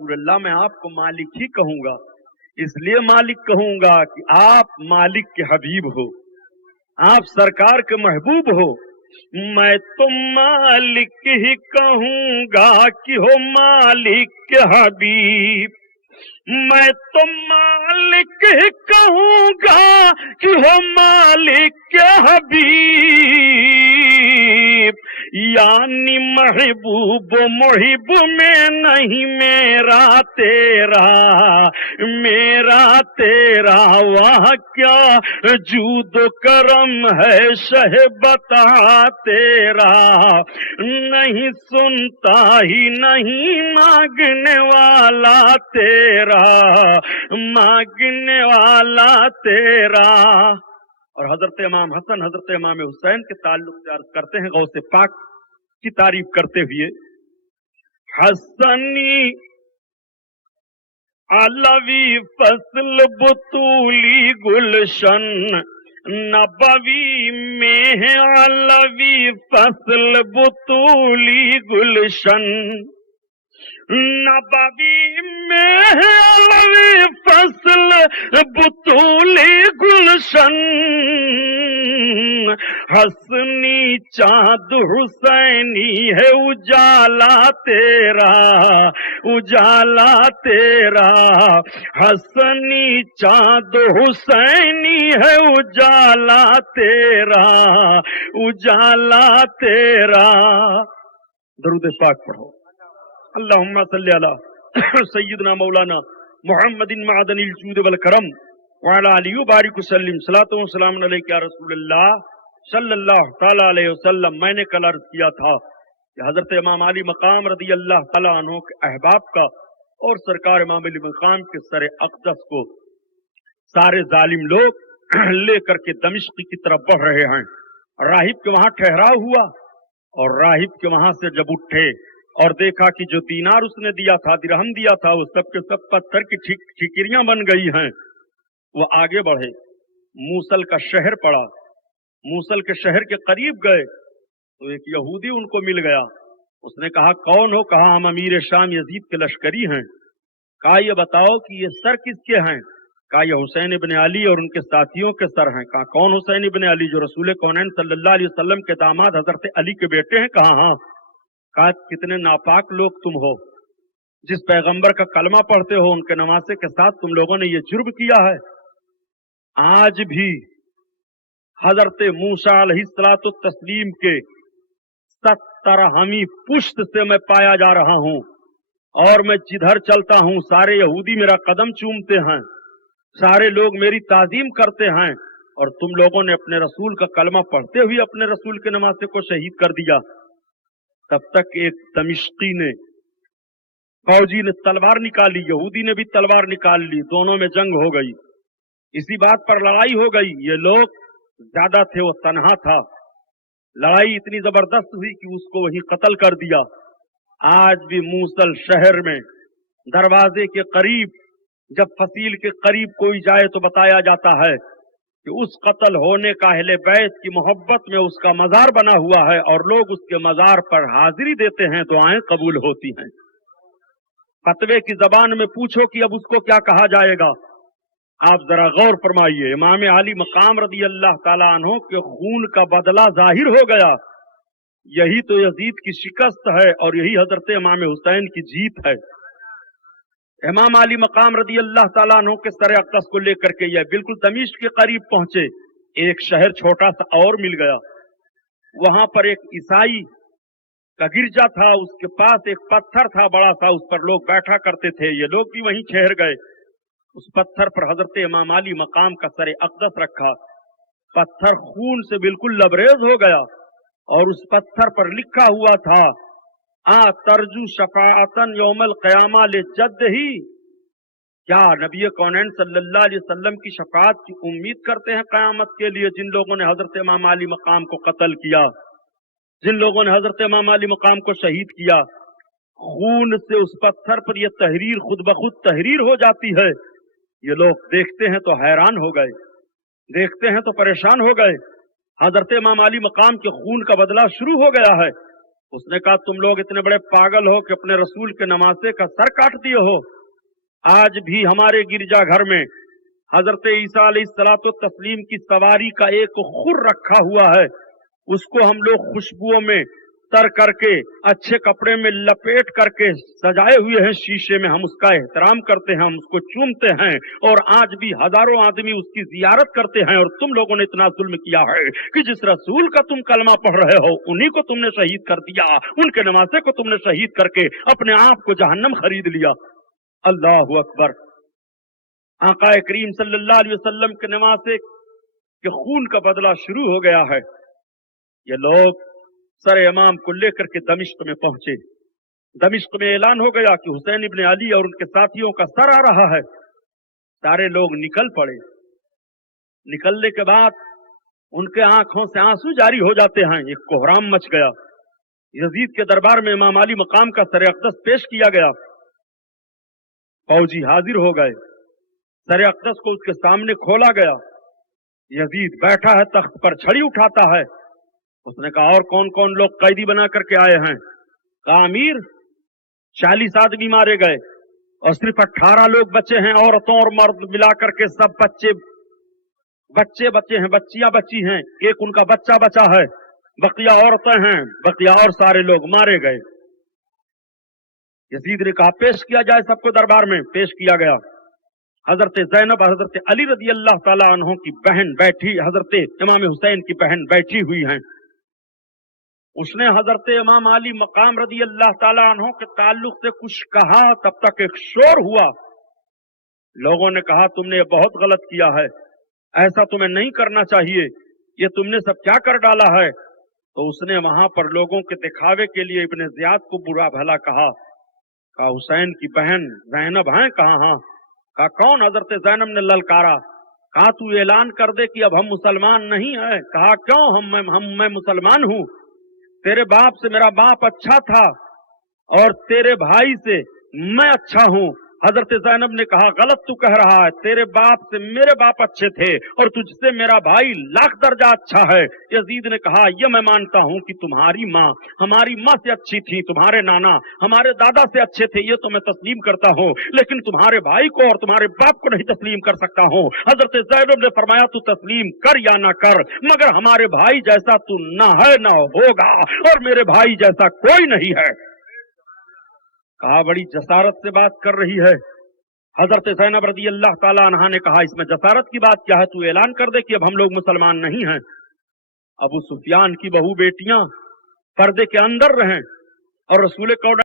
रसूल अल्लाह मैं आपको मालिक ही कहूंगा, इसलिए मालिक कहूंगा कि आप मालिक के हबीब हो, आप सरकार के महबूब हो। मैं तो मालिक ही कहूंगा कि हो मालिक के हबीब, मैं तो मालिक ही कहूंगा कि हो मालिक के हबीब, यानी महबूब मुहिब में नहीं मेरा तेरा, मेरा तेरा वह क्या जूद करम है शह बता तेरा, नहीं सुनता ही नहीं मांगने वाला तेरा, मांगने वाला तेरा। और हजरत इमाम हसन हजरत इमाम हुसैन के ताल्लुक से अर्ज करते हैं गौसे पाक की तारीफ करते हुए, हसनी अलवी फसल बुतूली गुलशन, नबवी में है अलवी फसल बुतूली गुलशन, नबवी में है अलवी फसल बुतूली गुलशन, हसनी चाँद हुसैनी है उजाला तेरा, उजाला तेरा, हसनी चाँद हुसैनी है उजाला तेरा, उजाला तेरा। दरूद पाक पढ़ो। अल्लाहुम्मा सल्ली अला सय्यदना मौलाना मुहम्मदिन मअदनिल जूद वल करम व अला आलिहि व बारिक वसल्लिम, सलातो व सलाम अलैका या रसूलल्लाह सल्लल्लाहु तआला अलैहि वसल्लम। मैंने कल अर्ज किया था कि हजरत इमाम अली मकाम रदी अल्लाह तआला अन्हु के अहबाब का और सरकार इमाम अली मकाम के सर अक़दस को सारे जालिम लोग लेकर के दमिश्क की तरफ बढ़ रहे हैं। राहिब के वहां ठहराव हुआ और राहिब के वहां से जब उठे और देखा कि जो दीनार उसने दिया था, दिरहम दिया था, वो सब के सब पत्थर की ठिकिरियां बन गई हैं। वो आगे बढ़े, मूसल का शहर पड़ा, मूसल के शहर के करीब गए तो एक यहूदी उनको मिल गया। उसने कहा कौन हो? कहा हम अमीर शाम यजीद के लश्करी हैं। कहा ये बताओ कि ये सर किसके हैं? कहा ये हुसैन इब्न अली और उनके साथियों के सर हैं। कहा कौन हुसैन इब्न अली? जो रसूल कौनैन सल्लल्लाहु अलैहि वसल्लम के दामाद हजरत अली के बेटे हैं। कहा हाँ। कहा कितने नापाक लोग तुम हो, जिस पैगंबर का कलमा पढ़ते हो उनके नवासे के साथ तुम लोगों ने ये जुर्म किया है। आज भी हजरत मूसा अलैहिस्सलातु तस्लीम के 70 पुश्त से मैं पाया जा रहा हूं और मैं जिधर चलता हूं सारे यहूदी मेरा कदम चूमते हैं, सारे लोग मेरी ताजीम करते हैं, और तुम लोगों ने अपने रसूल का कलमा पढ़ते हुए अपने रसूल के नवासे को शहीद कर दिया। तब तक एक दमिश्की ने, फौजी ने तलवार निकाली, यहूदी ने भी तलवार निकाल ली, दोनों में जंग हो गई। इसी बात पर लड़ाई हो गई। ये लोग ज्यादा थे, वो तन्हा था। लड़ाई इतनी जबरदस्त हुई कि उसको वहीं कत्ल कर दिया। आज भी मूसल शहर में दरवाजे के करीब, जब फसील के करीब कोई जाए तो बताया जाता है कि उस कत्ल होने का अहले बैत की मोहब्बत में उसका मजार बना हुआ है और लोग उसके मजार पर हाजिरी देते हैं, दुआएं कबूल होती हैं। फतवे की जबान में पूछो कि अब उसको क्या कहा जाएगा। आप जरा गौर फरमाइए, इमाम अली मकाम रदी अल्लाह ताला अन्हु के खून का बदला जाहिर हो गया। यही तो यजीद की शिकस्त है और यही हजरत इमाम हुसैन की जीत है। इमाम अली मकाम रदी अल्लाह ताला अन्हु के सर अक़दस को लेकर के यह बिल्कुल दमिश्क के करीब पहुंचे। एक शहर छोटा सा और मिल गया। वहां पर एक ईसाई का गिरजा था, उसके पास एक पत्थर था बड़ा सा, उस पर लोग बैठा करते थे। ये लोग भी वहीं ठहर गए। उस पत्थर पर हजरत इमाम अली मकाम का सर अक़दस रखा। पत्थर खून से बिल्कुल लबरेज हो गया और उस पत्थर पर लिखा हुआ था तरजू शफाअतन यौमल क़यामा ले जद ही। क्या नबी कौनैन सल्लल्लाहु अलैहि वसल्लम की शफाअत की उम्मीद करते हैं क़यामत के लिए? जिन लोगों ने हजरत इमाम अली मकाम को कत्ल किया, जिन लोगों ने हजरत इमाम अली मकाम को शहीद किया, खून से उस पत्थर पर यह तहरीर खुद ब खुद तहरीर हो जाती है। ये लोग देखते हैं तो हैरान हो गए, देखते हैं तो परेशान हो गए। हजरत इमाम अली मकाम के खून का बदला शुरू हो गया है। اس ने कहा तुम लोग इतने बड़े पागल हो कि अपने रसूल के नमाज़े का सर काट दिए हो। आज भी हमारे गिरजा घर में हजरत ईसा अलैहिस्सलातो तस्लीम की सवारी का एक खुर रखा हुआ है, उसको हम लोग खुशबुओं में तर करके अच्छे कपड़े में लपेट करके सजाए हुए हैं शीशे में, हम उसका एहतराम करते हैं, हम उसको चूमते हैं और आज भी हजारों आदमी उसकी जियारत करते हैं। और तुम लोगों ने इतना जुल्म किया है कि जिस रसूल का तुम कलमा पढ़ रहे हो उन्हीं को तुमने शहीद कर दिया, उनके नमाज़े को तुमने शहीद करके अपने आप को जहन्नम खरीद लिया। अल्लाह अकबर। आका करीम सल्लल्लाहु अलैहि वसल्लम के नमाज़े के खून का बदला शुरू हो गया है। ये लोग सर इमाम को लेकर के दमिश्क में पहुंचे। दमिश्क में ऐलान हो गया कि हुसैन इब्ने अली और उनके साथियों का सर आ रहा है। सारे लोग निकल पड़े। निकलने के बाद उनके आंखों से आंसू जारी हो जाते हैं। एक कोहराम मच गया। यजीद के दरबार में इमाम अली मकाम का सर अक़दस पेश किया गया। फौजी हाजिर हो गए। सर अक़दस को उसके सामने खोला गया। यजीद बैठा है तख्त पर, छड़ी उठाता है। उसने कहा और कौन कौन लोग कैदी बना करके आए हैं? कहा अमीर 40 आदमी मारे गए और सिर्फ 18 लोग बचे हैं, औरतों और मर्द मिलाकर के सब बच्चे बचे हैं, बच्चियां बची हैं, एक उनका बच्चा बचा है, बकिया औरतें हैं, बकिया और सारे लोग मारे गए। यजीद ने कहा पेश किया जाए सबको दरबार में। पेश किया गया। हजरत ज़ैनब हजरत अली रजी अल्लाह ताला अन्हों की बहन बैठी, हजरत इमाम हुसैन की बहन बैठी हुई हैं। उसने हजरत इमाम अली मकाम रजी अल्लाह ताला अन्हों के ताल्लुक से कुछ कहा, तब तक एक शोर हुआ। लोगों ने कहा तुमने ये बहुत गलत किया है, ऐसा तुम्हें नहीं करना चाहिए, ये तुमने सब क्या कर डाला है। तो उसने वहां पर लोगों के दिखावे के लिए इब्ने ज़ियाद को बुरा भला कहा हुसैन की बहन ज़ैनब हैं? कहा हाँ। कहा कौन? हजरत ज़ैनब ने ललकारा। कहा तू ऐलान कर दे कि अब हम मुसलमान नहीं हैं। कहा क्यों? मैं मुसलमान हूं। तेरे बाप से मेरा बाप अच्छा था और तेरे भाई से मैं अच्छा हूं। हजरत ज़ैनब ने कहा गलत तू कह रहा है, तेरे बाप से मेरे बाप अच्छे थे और तुझसे मेरा भाई लाख दर्जा अच्छा है। यजीद ने कहा यह मैं मानता हूं कि तुम्हारी माँ हमारी माँ से अच्छी थी, तुम्हारे नाना हमारे दादा से अच्छे थे, ये तो मैं तस्लीम करता हूं, लेकिन तुम्हारे भाई को और तुम्हारे बाप को नहीं तस्लीम कर सकता हूं। हजरत ज़ैनब ने फरमाया तू तस्लीम कर या ना कर, मगर हमारे भाई जैसा तू ना है ना होगा और मेरे भाई जैसा कोई नहीं है। कहा बड़ी जसारत से बात कर रही है। हजरत ज़ैनब रज़ी अल्लाह ताला अन्हा ने कहा इसमें जसारत की बात क्या है, तू ऐलान कर दे कि अब हम लोग मुसलमान नहीं हैं। अबू सुफियान की बहू बेटियां पर्दे के अंदर रहें और रसूल कौन